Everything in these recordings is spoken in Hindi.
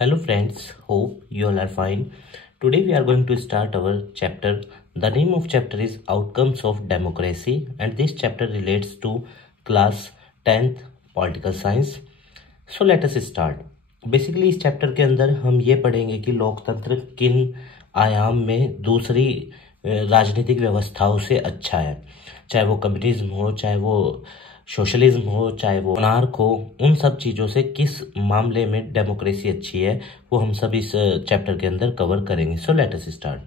Hello friends, hope you all are fine. Today we are going to start our chapter. The name of chapter is Outcomes of Democracy and this chapter relates to class 10th political science. So let us start. Basically इस चैप्टर के अंदर हम ये पढ़ेंगे कि लोकतंत्र किन आयाम में दूसरी राजनीतिक व्यवस्थाओं से अच्छा है, चाहे वो कम्युनिज्म हो, चाहे वो सोशलिज्म हो, चाहे वो मोनार्क हो। उन सब चीज़ों से किस मामले में डेमोक्रेसी अच्छी है वो हम सब इस चैप्टर के अंदर कवर करेंगे। So let us start.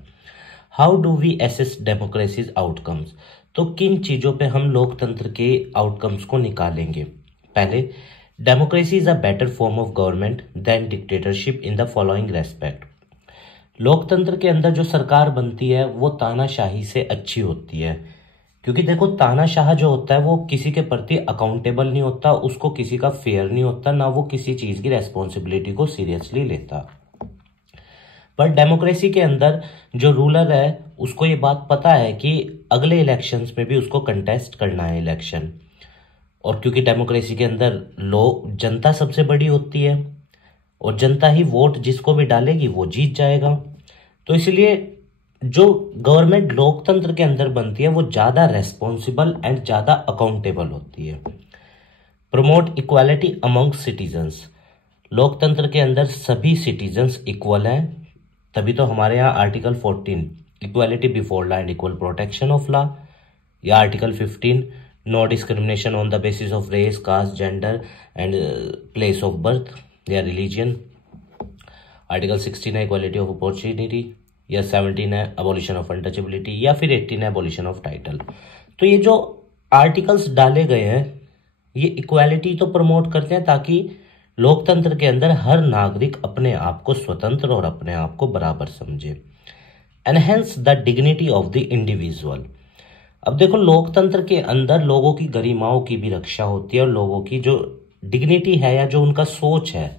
How do we assess democracy's outcomes. तो किन चीज़ों पे हम लोकतंत्र के आउटकम्स को निकालेंगे। पहले, democracy is a better form of government than dictatorship in the following respect. लोकतंत्र के अंदर जो सरकार बनती है वो तानाशाही से अच्छी होती है, क्योंकि देखो तानाशाह जो होता है वो किसी के प्रति अकाउंटेबल नहीं होता, उसको किसी का फेयर नहीं होता, ना वो किसी चीज की रेस्पॉन्सिबिलिटी को सीरियसली लेता। पर डेमोक्रेसी के अंदर जो रूलर है उसको ये बात पता है कि अगले इलेक्शंस में भी उसको कंटेस्ट करना है इलेक्शन, और क्योंकि डेमोक्रेसी के अंदर लोग जनता सबसे बड़ी होती है और जनता ही वोट जिसको भी डालेगी वो जीत जाएगा। तो इसलिए जो गवर्नमेंट लोकतंत्र के अंदर बनती है वो ज्यादा रेस्पॉन्सिबल एंड ज्यादा अकाउंटेबल होती है। Promote equality among citizens. लोकतंत्र के अंदर सभी सिटीजन्स इक्वल हैं, तभी तो हमारे यहाँ article 14 equality before law and equal protection of law, या article 15 no discrimination on the basis of race, caste, gender and place of birth या रिलीजियन। आर्टिकल 16 है इक्वालिटी ऑफ अपॉर्चुनिटी, या 17 है अबॉलिशन ऑफ अनटचेबिलिटी, या फिर 18 है अबॉलिशन ऑफ टाइटल। तो ये जो आर्टिकल्स डाले गए हैं ये इक्वालिटी तो प्रमोट करते हैं ताकि लोकतंत्र के अंदर हर नागरिक अपने आप को स्वतंत्र और अपने आप को बराबर समझे। Enhance the dignity of the individual. अब देखो लोकतंत्र के अंदर लोगों की गरिमाओं की भी रक्षा होती है और लोगों की जो डिग्निटी है या जो उनका सोच है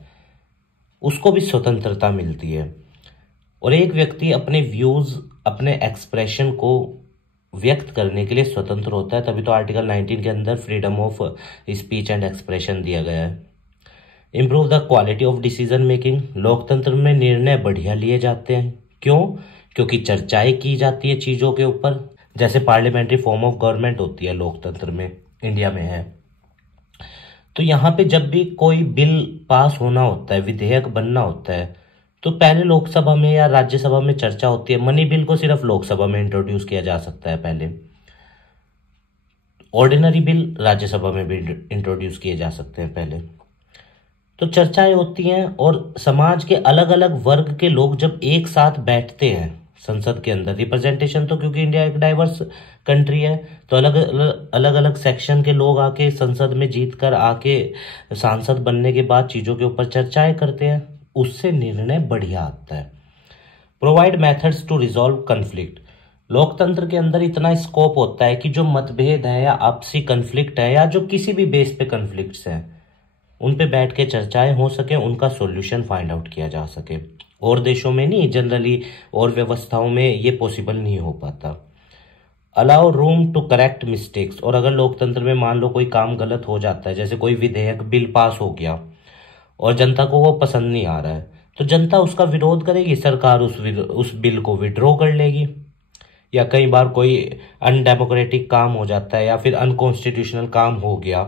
उसको भी स्वतंत्रता मिलती है, और एक व्यक्ति अपने व्यूज, अपने एक्सप्रेशन को व्यक्त करने के लिए स्वतंत्र होता है। तभी तो आर्टिकल 19 के अंदर freedom of speech and expression दिया गया है। Improve the quality of decision making. लोकतंत्र में निर्णय बढ़िया लिए जाते हैं। क्यों? क्योंकि चर्चाएं की जाती है चीजों के ऊपर, जैसे पार्लियामेंट्री फॉर्म ऑफ गवर्नमेंट होती है लोकतंत्र में, इंडिया में है। तो यहाँ पे जब भी कोई बिल पास होना होता है, विधेयक बनना होता है, तो पहले लोकसभा में या राज्यसभा में चर्चा होती है। मनी बिल को सिर्फ लोकसभा में इंट्रोड्यूस किया जा सकता है पहले, ऑर्डिनरी बिल राज्यसभा में भी इंट्रोड्यूस किए जा सकते हैं पहले। तो चर्चाएं होती हैं और समाज के अलग अलग वर्ग के लोग जब एक साथ बैठते हैं संसद के अंदर, रिप्रेजेंटेशन तो क्योंकि इंडिया एक डाइवर्स कंट्री है तो अलग अलग सेक्शन के लोग आके संसद में जीतकर आके सांसद बनने के बाद चीजों के ऊपर चर्चाएं करते हैं, उससे निर्णय बढ़िया आता है। Provide methods to resolve conflict. लोकतंत्र के अंदर इतना स्कोप होता है कि जो मतभेद है या आपसी कन्फ्लिक्ट है या जो किसी भी बेस पे कन्फ्लिक्ट्स हैं उन पे बैठ के चर्चाएं हो सके, उनका सॉल्यूशन फाइंड आउट किया जा सके। और देशों में नहीं, जनरली और व्यवस्थाओं में ये पॉसिबल नहीं हो पाता। Allow room to correct mistakes. और अगर लोकतंत्र में मान लो कोई काम गलत हो जाता है, जैसे कोई विधेयक बिल पास हो गया और जनता को वो पसंद नहीं आ रहा है, तो जनता उसका विरोध करेगी, सरकार उस बिल को विड्रॉ कर लेगी। या कई बार कोई अनडेमोक्रेटिक काम हो जाता है या फिर अनकॉन्स्टिट्यूशनल काम हो गया,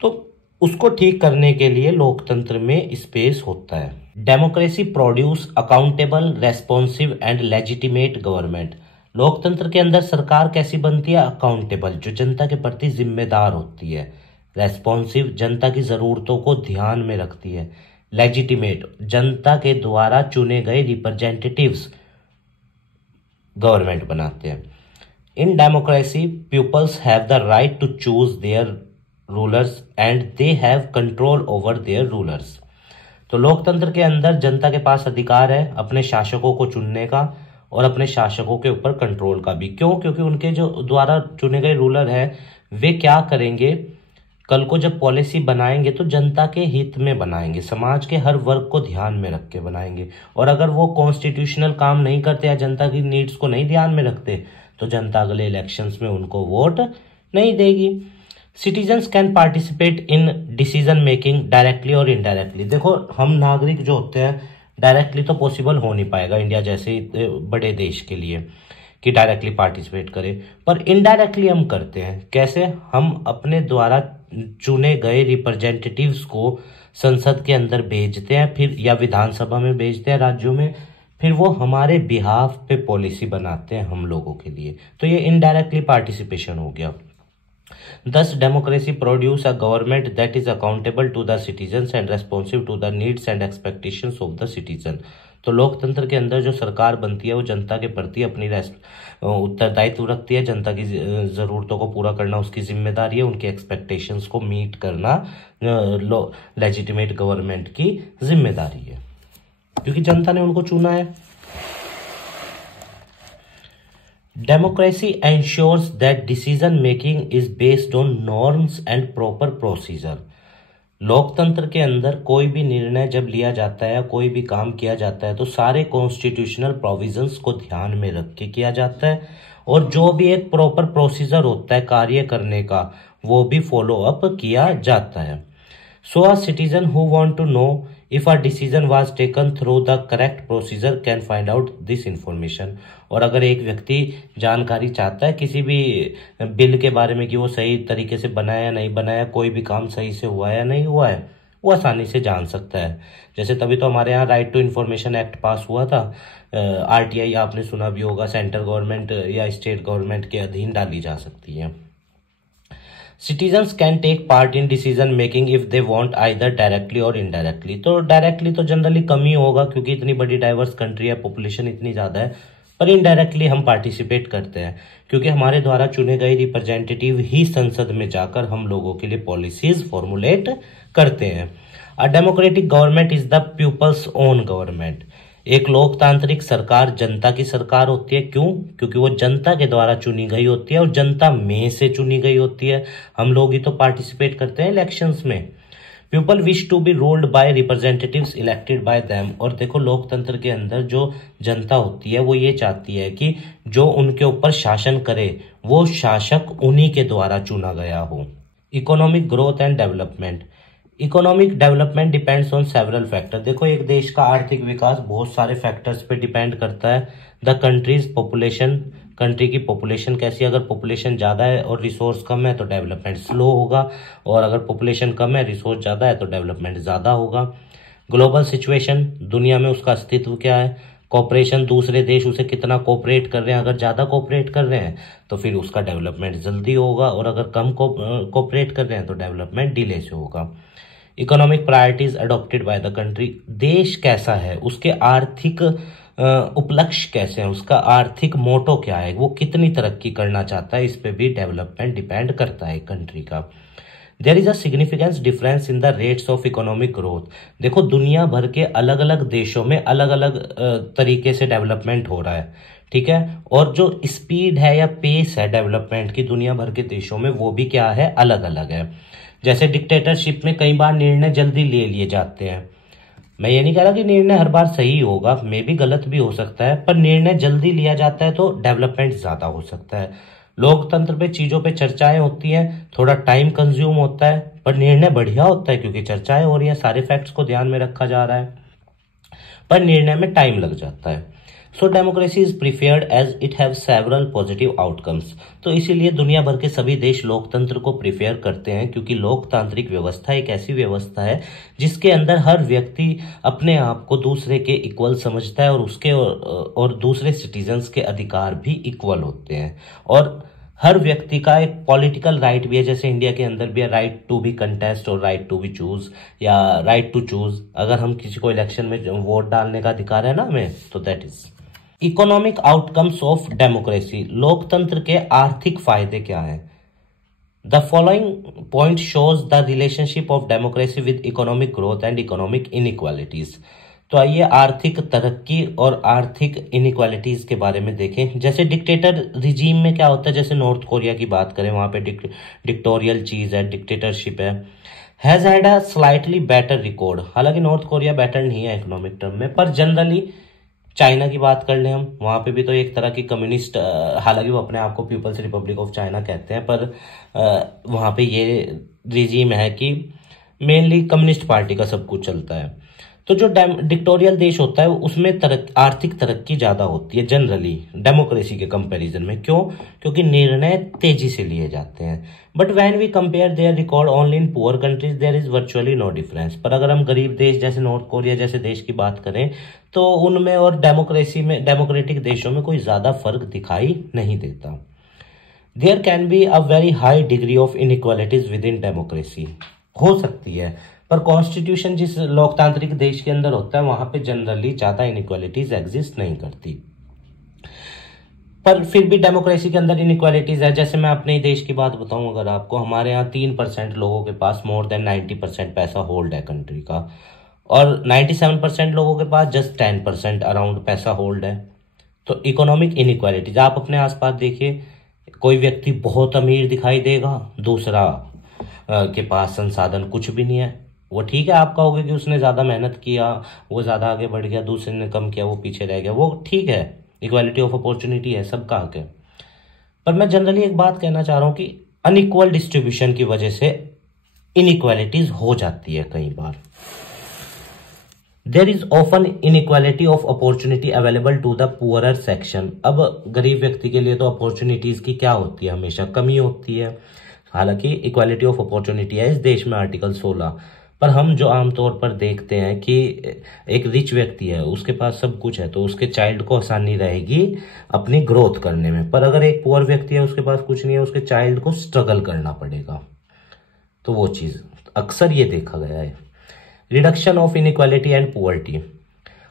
तो उसको ठीक करने के लिए लोकतंत्र में स्पेस होता है। Democracy produce accountable, responsive and legitimate government. लोकतंत्र के अंदर सरकार कैसी बनती है? अकाउंटेबल, जो जनता के प्रति जिम्मेदार होती है। रेस्पॉन्सिव, जनता की जरूरतों को ध्यान में रखती है। लेजिटिमेट, जनता के द्वारा चुने गए रिप्रेजेंटेटिव्स गवर्नमेंट बनाते हैं। In democracy peoples have the right to choose their rulers and they have control over their rulers. तो लोकतंत्र के अंदर जनता के पास अधिकार है अपने शासकों को चुनने का और अपने शासकों के ऊपर कंट्रोल का भी। क्यों? क्योंकि उनके जो द्वारा चुने गए रूलर है वे क्या करेंगे, कल को जब पॉलिसी बनाएंगे तो जनता के हित में बनाएंगे, समाज के हर वर्ग को ध्यान में रख के बनाएंगे। और अगर वो कॉन्स्टिट्यूशनल काम नहीं करते या जनता की नीड्स को नहीं ध्यान में रखते तो जनता अगले इलेक्शंस में उनको वोट नहीं देगी। Citizens can participate in decision making directly और इनडायरेक्टली। देखो हम नागरिक जो होते हैं, डायरेक्टली तो पॉसिबल हो नहीं पाएगा इंडिया जैसे बड़े देश के लिए कि डायरेक्टली पार्टिसिपेट करें, पर इनडायरेक्टली हम करते हैं। कैसे? हम अपने द्वारा चुने गए रिप्रेजेंटेटिव्स को संसद के अंदर भेजते हैं, फिर या विधानसभा में भेजते हैं राज्यों में, फिर वो हमारे बिहाफ पे पॉलिसी बनाते हैं हम लोगों के लिए। तो ये इनडायरेक्टली पार्टिसिपेशन हो गया। Thus, democracy produces a government that is accountable to the citizens and responsive to the needs and expectations of the citizen। तो लोकतंत्र के अंदर जो सरकार बनती है वो जनता के प्रति अपनी उत्तरदायित्व रखती है, जनता की ज़रूरतों को पूरा करना उसकी जिम्मेदारी है, उनके एक्सपेक्टेशंस को मीट करना लेजिटिमेट गवर्नमेंट की जिम्मेदारी है, क्योंकि जनता ने उनको चुना है। Democracy ensures that decision making is based on norms and proper procedure। लोकतंत्र के अंदर कोई भी निर्णय जब लिया जाता है या कोई भी काम किया जाता है तो सारे कॉन्स्टिट्यूशनल प्रोविजंस को ध्यान में रख के किया जाता है, और जो भी एक प्रॉपर प्रोसीजर होता है कार्य करने का वो भी फॉलो अप किया जाता है। So a citizen who want to know if a decision was taken through the correct procedure can find out this information। और अगर एक व्यक्ति जानकारी चाहता है किसी भी बिल के बारे में कि वो सही तरीके से बनाया या नहीं बनाया, कोई भी काम सही से हुआ या नहीं हुआ है, वो आसानी से जान सकता है। जैसे तभी तो हमारे यहाँ right to information act pass हुआ था। RTI आपने सुना भी होगा, सेंट्रल गवर्नमेंट या स्टेट गवर्नमेंट के अधीन डाली जा सकती है। Citizens can take part in decision making if they want either directly or indirectly। तो डायरेक्टली तो जनरली कम ही होगा क्योंकि इतनी बड़ी डाइवर्स कंट्री है, पॉपुलेशन इतनी ज़्यादा है, पर इनडायरेक्टली हम पार्टिसिपेट करते हैं क्योंकि हमारे द्वारा चुने गए रिप्रेजेंटेटिव ही संसद में जाकर हम लोगों के लिए पॉलिसीज फॉर्मुलेट करते हैं। A democratic government is the people's own government. एक लोकतांत्रिक सरकार जनता की सरकार होती है। क्यों? क्योंकि वो जनता के द्वारा चुनी गई होती है और जनता में से चुनी गई होती है। हम लोग ही तो पार्टिसिपेट करते हैं इलेक्शंस में। People wish to be ruled by representatives elected by them. और देखो लोकतंत्र के अंदर जो जनता होती है वो ये चाहती है कि जो उनके ऊपर शासन करे वो शासक उन्हीं के द्वारा चुना गया हो। Economic growth and development. Economic development depends on several factor. देखो एक देश का आर्थिक विकास बहुत सारे फैक्टर्स पे डिपेंड करता है। द कंट्रीज पॉपुलेशन, कंट्री की पॉपुलेशन कैसी, अगर पॉपुलेशन ज़्यादा है और रिसोर्स कम है तो डेवलपमेंट स्लो होगा, और अगर पॉपुलेशन कम है रिसोर्स ज़्यादा है तो डेवलपमेंट ज़्यादा होगा। ग्लोबल सिचुएशन, दुनिया में उसका अस्तित्व क्या है। कोऑपरेशन, दूसरे देश उसे कितना कोऑपरेट कर रहे हैं, अगर ज़्यादा कोऑपरेट कर रहे हैं तो फिर उसका डेवलपमेंट जल्दी होगा, और अगर कम कोऑपरेट कर रहे हैं तो डेवलपमेंट डिले से होगा। Economic priorities adopted by the country. देश कैसा है, उसके आर्थिक उपलक्ष्य कैसे हैं, उसका आर्थिक मोटो क्या है, वो कितनी तरक्की करना चाहता है, इस पे भी डेवलपमेंट डिपेंड करता है कंट्री का। There is a significance difference in the rates of economic growth. देखो दुनिया भर के अलग अलग देशों में अलग अलग तरीके से डेवलपमेंट हो रहा है, ठीक है, और जो स्पीड है या पेस है डेवलपमेंट की दुनिया भर के देशों में वो भी क्या है, अलग अलग है। जैसे डिक्टेटरशिप में कई बार निर्णय जल्दी ले लिए जाते हैं। मैं ये नहीं कह रहा कि निर्णय हर बार सही होगा, मे भी गलत भी हो सकता है, पर निर्णय जल्दी लिया जाता है तो डेवलपमेंट ज्यादा हो सकता है। लोकतंत्र पे चीजों पे चर्चाएं होती हैं, थोड़ा टाइम कंज्यूम होता है, पर निर्णय बढ़िया होता है क्योंकि चर्चाएं हो रही है, सारे फैक्ट्स को ध्यान में रखा जा रहा है, पर निर्णय में टाइम लग जाता है। So democracy is preferred as it have several positive outcomes. तो इसीलिए दुनिया भर के सभी देश लोकतंत्र को प्रिफेयर करते हैं क्योंकि लोकतांत्रिक व्यवस्था एक ऐसी व्यवस्था है जिसके अंदर हर व्यक्ति अपने आप को दूसरे के इक्वल समझता है, और उसके और दूसरे सिटीजन्स के अधिकार भी इक्वल होते हैं, और हर व्यक्ति का एक पॉलिटिकल राइट भी है। जैसे इंडिया के अंदर भी है राइट टू बी कंटेस्ट और राइट टू बी चूज या राइट टू चूज। अगर हम किसी को इलेक्शन में वोट डालने का अधिकार है ना हमें, तो that is. Economic outcomes of democracy. लोकतंत्र के आर्थिक फायदे क्या है? The following point shows the relationship of democracy with economic growth and economic inequalities. तो आइए आर्थिक तरक्की और आर्थिक इनइक्वालिटीज के बारे में देखें। जैसे डिक्टेटर रिजीम में क्या होता है, जैसे नॉर्थ कोरिया की बात करें, वहां पे डिक्टोरियल चीज है, डिक्टेटरशिप है। Has had a slightly better record. हालांकि नॉर्थ कोरिया बेटर नहीं है इकोनॉमिक टर्म में, पर जनरली चाइना की बात कर लें हम, वहाँ पे भी तो एक तरह की कम्युनिस्ट, हालांकि वो अपने आप को पीपल्स रिपब्लिक ऑफ चाइना कहते हैं, पर वहाँ पे ये रिजीम है कि मेनली कम्युनिस्ट पार्टी का सब कुछ चलता है। तो जो डिक्टोरियल देश होता है उसमें आर्थिक तरक्की ज़्यादा होती है जनरली डेमोक्रेसी के कंपैरिजन में। क्यों? क्योंकि निर्णय तेजी से लिए जाते हैं। But when we compare their record only in poor countries there is virtually no difference. पर अगर हम गरीब देश जैसे नॉर्थ कोरिया जैसे देश की बात करें तो उनमें और डेमोक्रेसी में, डेमोक्रेटिक देशों में कोई ज़्यादा फर्क दिखाई नहीं देता। There can be a very high degree of inequalities within democracy, हो सकती है, पर कॉन्स्टिट्यूशन जिस लोकतांत्रिक देश के अंदर होता है वहां पे जनरली ज्यादा इनइक्वालिटीज एग्जिस्ट नहीं करती। पर फिर भी डेमोक्रेसी के अंदर इनइक्वालिटीज है। जैसे मैं अपने ही देश की बात बताऊं अगर आपको, हमारे यहाँ 3% लोगों के पास मोर देन 90% पैसा होल्ड है कंट्री का, और 97% लोगों के पास जस्ट 10% अराउंड पैसा होल्ड है। तो इकोनॉमिक इनइक्वालिटीज आप अपने आसपास देखिए, कोई व्यक्ति बहुत अमीर दिखाई देगा, दूसरा के पास संसाधन कुछ भी नहीं है। वो ठीक है, आप कहोगे कि उसने ज्यादा मेहनत किया, वो ज्यादा आगे बढ़ गया, दूसरे ने कम किया, वो पीछे रह गया, वो ठीक है, इक्वालिटी ऑफ अपॉर्चुनिटी है, सबका हक है। पर मैं जनरली एक बात कहना चाह रहा हूं कि अनइक्वल डिस्ट्रीब्यूशन की वजह से इनइक्वालिटीज हो जाती है कई बार। There is often inequality of opportunity available to the poorer section. अब गरीब व्यक्ति के लिए तो अपॉर्चुनिटीज की क्या होती है, हमेशा कमी होती है। हालांकि इक्वालिटी ऑफ अपॉर्चुनिटी है इस देश में आर्टिकल 16, पर हम जो आमतौर पर देखते हैं कि एक रिच व्यक्ति है, उसके पास सब कुछ है, तो उसके चाइल्ड को आसानी रहेगी अपनी ग्रोथ करने में। पर अगर एक पुअर व्यक्ति है, उसके पास कुछ नहीं है, उसके चाइल्ड को स्ट्रगल करना पड़ेगा। तो वो चीज अक्सर ये देखा गया है। Reduction of inequality and poverty.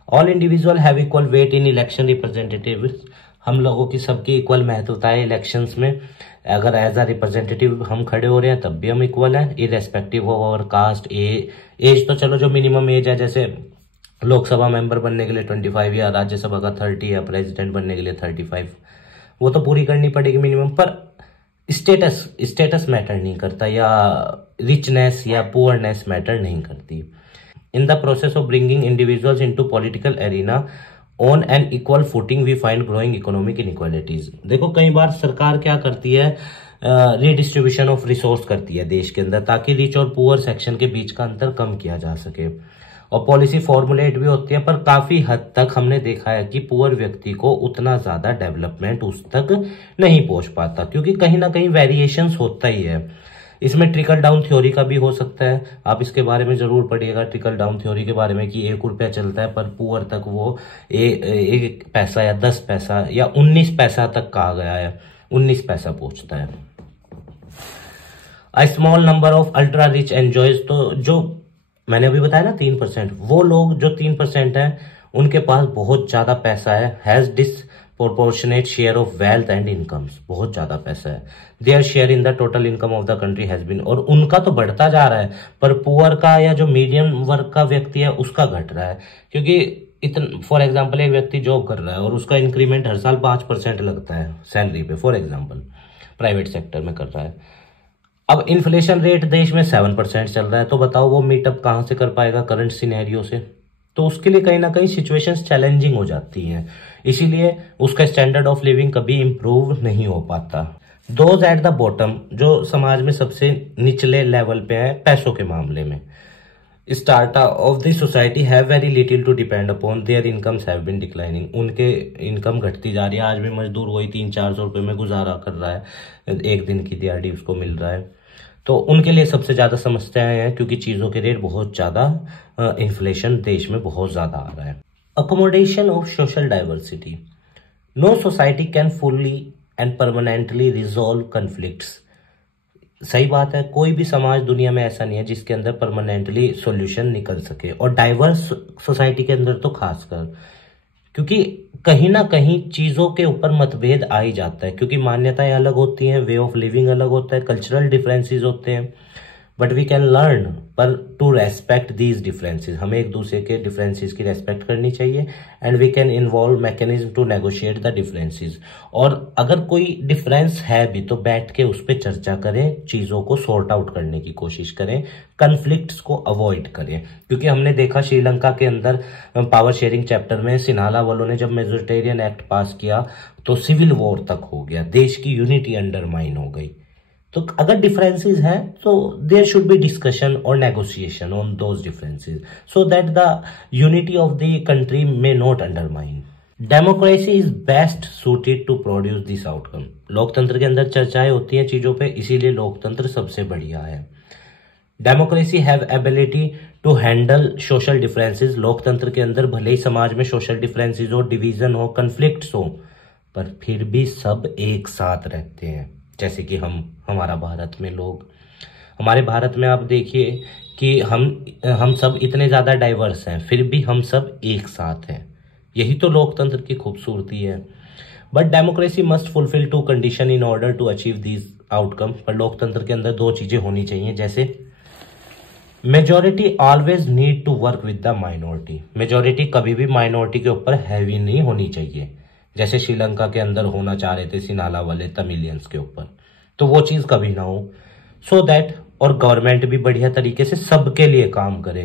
All individual have equal weight in election representative. हम लोगों की सबकी इक्वल महत्वता है इलेक्शंस में। अगर एज अ रिप्रेजेंटेटिव हम खड़े हो रहे हैं तब भी हम इक्वल हैं, irrespective of our caste. As तो चलो जो मिनिमम एज है, जैसे लोकसभा मेंबर बनने के लिए 25 या राज्यसभा का 30 या प्रेसिडेंट बनने के लिए 35, वो तो पूरी करनी पड़ेगी मिनिमम। पर स्टेटस मैटर नहीं करता, या रिचनेस या पुअरनेस मैटर नहीं करती। In the process of bringing individuals into political arena on an equal footing we find growing economic inequalities. देखो कई बार सरकार क्या करती है, रीडिस्ट्रीब्यूशन ऑफ रिसोर्स करती है देश के अंदर, ताकि रिच और पुअर सेक्शन के बीच का अंतर कम किया जा सके। और पॉलिसी फॉर्मुलेट भी होती है, पर काफी हद तक हमने देखा है कि पुअर व्यक्ति को उतना ज्यादा डेवलपमेंट उस तक नहीं पहुंच पाता, क्योंकि कहीं ना कहीं वेरिएशंस होता ही है। इसमें ट्रिकल डाउन थ्योरी का भी हो सकता है, आप इसके बारे में जरूर पढ़िएगा ट्रिकल डाउन थ्योरी के बारे में, कि 1 रुपया चलता है पर पुअर तक वो 1 पैसा या 10 पैसा या 19 पैसा तक कहा गया है, 19 पैसा पहुंचता है। A small number of ultra rich enjoys, तो जो मैंने अभी बताया ना 3%, वो लोग जो 3% है उनके पास बहुत ज्यादा पैसा है, has disproportionate share of wealth and incomes, बहुत ज्यादा पैसा है। Their share in the total income of the country has been, और उनका तो बढ़ता जा रहा है, पर पुअर का या जो मीडियम वर्ग का व्यक्ति है उसका घट रहा है। क्योंकि इतना, फॉर एग्जाम्पल एक व्यक्ति जॉब कर रहा है और उसका इंक्रीमेंट हर साल 5% लगता है सैलरी पे, फॉर एग्जाम्पल प्राइवेट सेक्टर में कर रहा है। अब इन्फ्लेशन रेट देश में 7% चल रहा है, तो बताओ वो मीटअप कहां से कर पाएगा करंट सिनेरियो से। तो उसके लिए कहीं ना कहीं सिचुएशंस चैलेंजिंग हो जाती हैं, इसीलिए उसका स्टैंडर्ड ऑफ लिविंग कभी इंप्रूव नहीं हो पाता। दोज एट द बॉटम, जो समाज में सबसे निचले लेवल पे है पैसों के मामले में, strata of the society have very little to depend upon, their incomes have been declining. उनके इनकम घटती जा रही है। आज भी मजदूर वही 300-400 रुपए में गुजारा कर रहा है, एक दिन की दिहाड़ी उसको मिल रहा है। तो उनके लिए सबसे ज्यादा समस्याएं हैं, क्योंकि चीजों के रेट बहुत ज्यादा, इन्फ्लेशन देश में बहुत ज्यादा आ रहा है। Accommodation of social diversity. No society can fully and permanently resolve conflicts. सही बात है, कोई भी समाज दुनिया में ऐसा नहीं है जिसके अंदर परमानेंटली सॉल्यूशन निकल सके, और डाइवर्स सोसाइटी के अंदर तो खासकर, क्योंकि कहीं ना कहीं चीजों के ऊपर मतभेद आ ही जाता है, क्योंकि मान्यताएं अलग होती हैं, वे ऑफ लिविंग अलग होता है, कल्चरल डिफरेंसेस होते हैं। बट वी कैन लर्न पर टू रेस्पेक्ट दीज डिफरेंसेस, हमें एक दूसरे के डिफरेंसेस की रेस्पेक्ट करनी चाहिए। And we can involve mechanism to negotiate the differences, और अगर कोई डिफरेंस है भी तो बैठ के उस पर चर्चा करें, चीज़ों को सॉर्ट आउट करने की कोशिश करें, कन्फ्लिक्ट्स को अवॉइड करें। क्योंकि हमने देखा श्रीलंका के अंदर पावर शेयरिंग चैप्टर में सिन्हाला वालों ने जब मेजोरिटेरियन एक्ट पास किया तो सिविल वॉर तक हो गया, देश की यूनिटी अंडरमाइन हो गई। तो अगर डिफरेंसेस हैं तो देयर शुड बी डिस्कशन और negotiation on those differences so that the unity of the country may not undermine. Democracy is best suited to produce this outcome. लोकतंत्र के अंदर चर्चाएं होती हैं चीजों पे, इसीलिए लोकतंत्र सबसे बढ़िया है। Democracy have ability to handle social differences. लोकतंत्र के अंदर भले ही समाज में सोशल डिफरेंसेस हो, डिवीजन हो, कन्फ्लिक्ट्स हो, पर फिर भी सब एक साथ रहते हैं। जैसे कि हमारा भारत में लोग, हमारे भारत में आप देखिए कि हम सब इतने ज़्यादा डाइवर्स हैं, फिर भी हम सब एक साथ हैं। यही तो लोकतंत्र की खूबसूरती है। But democracy must fulfil two condition in order to achieve this outcome. पर लोकतंत्र के अंदर दो चीज़ें होनी चाहिए, जैसे majority always need to work with the minority. Majority कभी भी माइनॉरिटी के ऊपर हैवी नहीं होनी चाहिए, जैसे श्रीलंका के अंदर होना चाह रहे थे सिनाला वाले तमिलियंस के ऊपर, तो वो चीज कभी ना हो। सो दैट, और गवर्नमेंट भी बढ़िया तरीके से सबके लिए काम करे।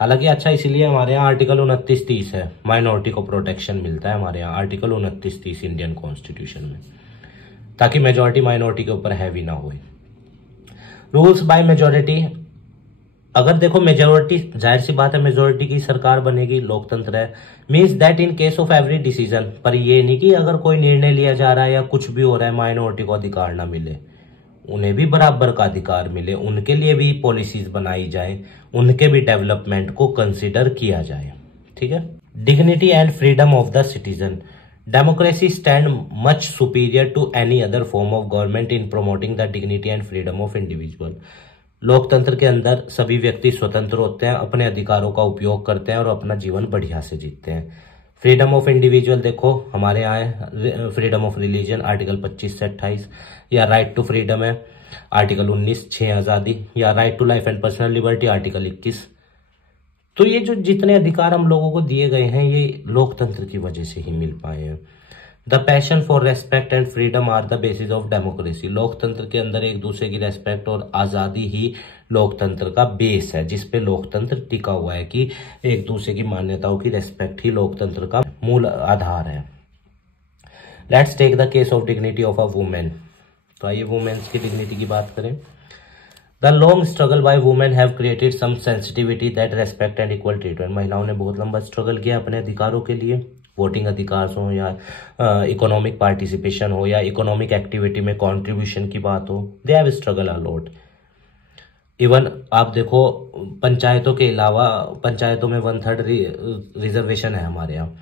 हालांकि अच्छा, इसीलिए हमारे यहाँ आर्टिकल 29-30 है, माइनॉरिटी को प्रोटेक्शन मिलता है हमारे यहाँ आर्टिकल 29-30 इंडियन कॉन्स्टिट्यूशन में, ताकि मेजॉरिटी माइनॉरिटी के ऊपर हैवी ना हो। रूल्स बाय मेजॉरिटी, अगर देखो मेजोरिटी, जाहिर सी बात है मेजोरिटी की सरकार बनेगी, लोकतंत्र है, means that in case of every decision. पर ये नहीं कि अगर कोई निर्णय लिया जा रहा है या कुछ भी हो रहा है माइनॉरिटी को अधिकार ना मिले, उन्हें भी बराबर का अधिकार मिले, उनके लिए भी पॉलिसीज बनाई जाए, उनके भी डेवलपमेंट को कंसिडर किया जाए। ठीक है। Dignity and freedom of the citizen. Democracy stand much superior to any other form of government in promoting the dignity and freedom of individual. लोकतंत्र के अंदर सभी व्यक्ति स्वतंत्र होते हैं, अपने अधिकारों का उपयोग करते हैं और अपना जीवन बढ़िया से जीते हैं। फ्रीडम ऑफ इंडिविजुअल देखो हमारे यहाँ है, फ्रीडम ऑफ रिलीजन आर्टिकल 25 से 28, या राइट टू फ्रीडम है आर्टिकल 19 6 आज़ादी, या right to life and personal liberty article 21। तो ये जो जितने अधिकार हम लोगों को दिए गए हैं ये लोकतंत्र की वजह से ही मिल पाए हैं। The passion for respect and freedom are the basis of democracy. लोकतंत्र के अंदर एक दूसरे की रेस्पेक्ट और आज़ादी ही लोकतंत्र का बेस है, जिसपे लोकतंत्र टिका हुआ है कि एक दूसरे की मान्यताओं की रेस्पेक्ट ही लोकतंत्र का मूल आधार है। Let's take the case of dignity of a woman. तो आइए वुमेन्स की डिग्निटी की बात करें। The long struggle by women have created some sensitivity that respect and equal treatment. महिलाओं ने बहुत लंबा स्ट्रगल किया अपने अधिकारों के लिए, वोटिंग अधिकार हो या इकोनॉमिक पार्टिसिपेशन हो या इकोनॉमिक एक्टिविटी में कंट्रीब्यूशन की बात हो, they have struggle a lot. Even आप देखो पंचायतों के अलावा, पंचायतों में 1/3 रिजर्वेशन है हमारे यहाँ,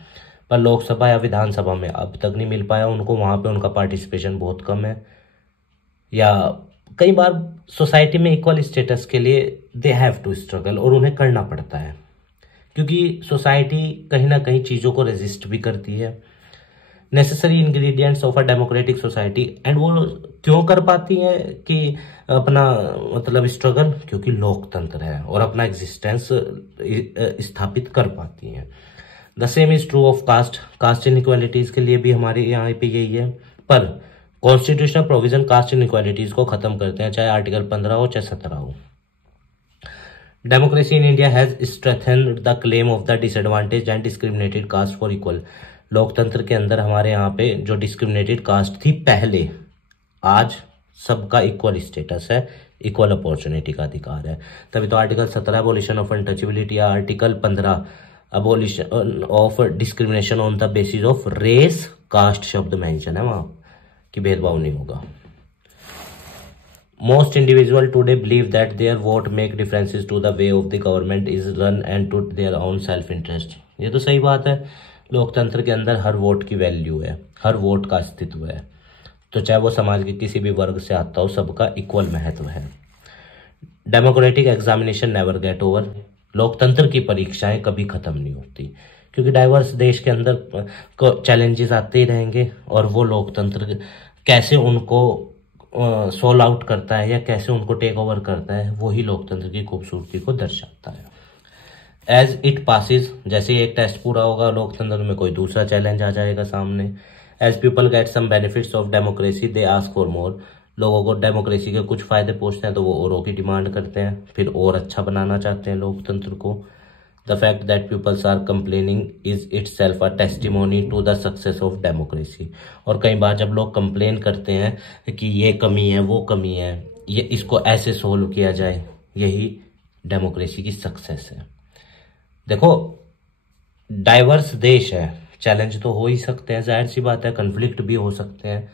पर लोकसभा या विधानसभा में अब तक नहीं मिल पाया उनको, वहां पे उनका पार्टिसिपेशन बहुत कम है। या कई बार सोसाइटी में इक्वल स्टेटस के लिए दे हैव टू स्ट्रगल, और उन्हें करना पड़ता है क्योंकि सोसाइटी कहीं ना कहीं चीज़ों को रेजिस्ट भी करती है। Necessary ingredients of a democratic society, and वो क्यों कर पाती है कि अपना मतलब स्ट्रगल, क्योंकि लोकतंत्र है और अपना एग्जिस्टेंस स्थापित कर पाती हैं। The same is true of caste. Caste inequalities के लिए भी हमारे यहाँ पे यही है, पर कॉन्स्टिट्यूशनल प्रोविजन कास्ट इनइक्वालिटीज को खत्म करते हैं, चाहे आर्टिकल 15 हो चाहे 17 हो। Democracy in India has strengthened the claim of the disadvantage and discriminated caste for equal. लोकतंत्र के अंदर हमारे यहाँ पे जो डिस्क्रिमिनेटेड कास्ट थी पहले, आज सबका इक्वल स्टेटस है, इक्वल अपॉर्चुनिटी का अधिकार है। तभी तो आर्टिकल 17 अबोलिशन ऑफ अनटचेबिलिटी या article 15 abolition of discrimination on the basis of race caste शब्द मेंशन है वहां कि भेदभाव नहीं होगा। Most individuals today believe that their vote make differences to the way of the government is run and to their own self interest। ये तो सही बात है, लोकतंत्र के अंदर हर वोट की वैल्यू है, हर वोट का अस्तित्व है, तो चाहे वो समाज के किसी भी वर्ग से आता हो, सबका इक्वल महत्व है। Democratic examination never get over. लोकतंत्र की परीक्षाएं कभी खत्म नहीं होती, क्योंकि डाइवर्स देश के अंदर चैलेंजेस आते ही रहेंगे और वो लोकतंत्र कैसे उनको सोल आउट करता है या कैसे उनको टेक ओवर करता है, वही लोकतंत्र की खूबसूरती को दर्शाता है। एज इट पासिस, जैसे ही एक टेस्ट पूरा होगा लोकतंत्र में कोई दूसरा चैलेंज आ जाएगा सामने। As people get some benefits of democracy they ask for more, लोगों को डेमोक्रेसी के कुछ फायदे पहुंचते हैं तो वो औरों की डिमांड करते हैं, फिर और अच्छा बनाना चाहते हैं लोकतंत्र को। The fact that peoples are complaining is itself a testimony to the success of democracy. और कई बार जब लोग कंप्लेन करते हैं कि ये कमी है वो कमी है, ये इसको ऐसे सोल्व किया जाए, यही डेमोक्रेसी की सक्सेस है। देखो डाइवर्स देश है, चैलेंज तो हो ही सकते हैं, जाहिर सी बात है, कन्फ्लिक्ट भी हो सकते हैं,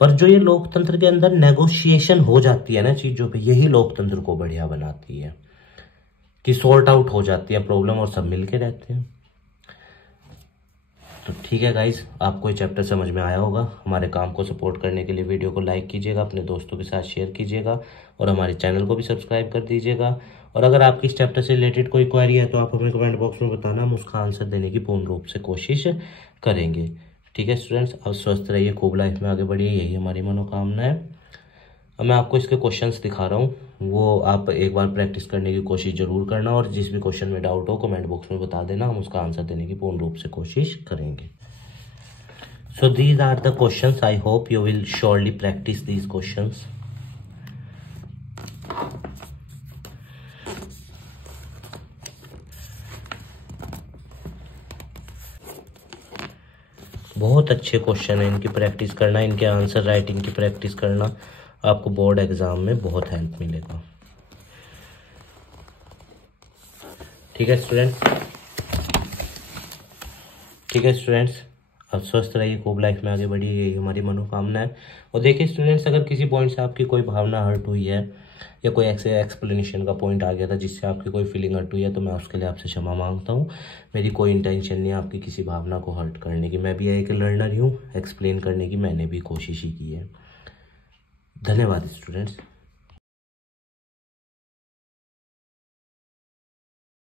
पर जो ये लोकतंत्र के अंदर नेगोशिएशन हो जाती है ना चीजों पे, यही लोकतंत्र को बढ़िया बनाती है कि सॉर्ट आउट हो जाती है प्रॉब्लम और सब मिलके रहते हैं। तो ठीक है गाइज, आपको ये चैप्टर समझ में आया होगा। हमारे काम को सपोर्ट करने के लिए वीडियो को लाइक कीजिएगा, अपने दोस्तों के साथ शेयर कीजिएगा और हमारे चैनल को भी सब्सक्राइब कर दीजिएगा। और अगर आपकी इस चैप्टर से रिलेटेड कोई क्वेरी है तो आप हमें कमेंट बॉक्स में बताना, हम उसका आंसर देने की पूर्ण रूप से कोशिश करेंगे। ठीक है स्टूडेंट्स, आप स्वस्थ रहिए, खूब लाइफ में आगे बढ़िए, यही हमारी मनोकामना है। अब मैं आपको इसके क्वेश्चंस दिखा रहा हूँ, वो आप एक बार प्रैक्टिस करने की कोशिश जरूर करना और जिस भी क्वेश्चन में डाउट हो कमेंट बॉक्स में बता देना, हम उसका आंसर देने की पूर्ण रूप से कोशिश करेंगे। So these are the questions. I hope you will surely practice these questions. बहुत अच्छे क्वेश्चन है, इनकी प्रैक्टिस करना, इनके आंसर राइटिंग की प्रैक्टिस करना, आपको बोर्ड एग्जाम में बहुत हेल्प मिलेगा। ठीक है स्टूडेंट्स, अब स्वस्थ रहिए, खूब लाइफ में आगे बढ़िए, यही हमारी मनोकामना है। और देखिए स्टूडेंट्स, अगर किसी पॉइंट से आपकी कोई भावना हर्ट हुई है या कोई ऐसे एक्सप्लेनेशन का पॉइंट आ गया था जिससे आपकी कोई फीलिंग हर्ट हुई है, तो मैं उसके लिए आपसे क्षमा मांगता हूँ। मेरी कोई इंटेंशन नहीं है आपकी किसी भावना को हर्ट करने की, मैं भी एक लर्नर ही हूँ, एक्सप्लेन करने की मैंने भी कोशिश ही की है। धन्यवाद स्टूडेंट्स।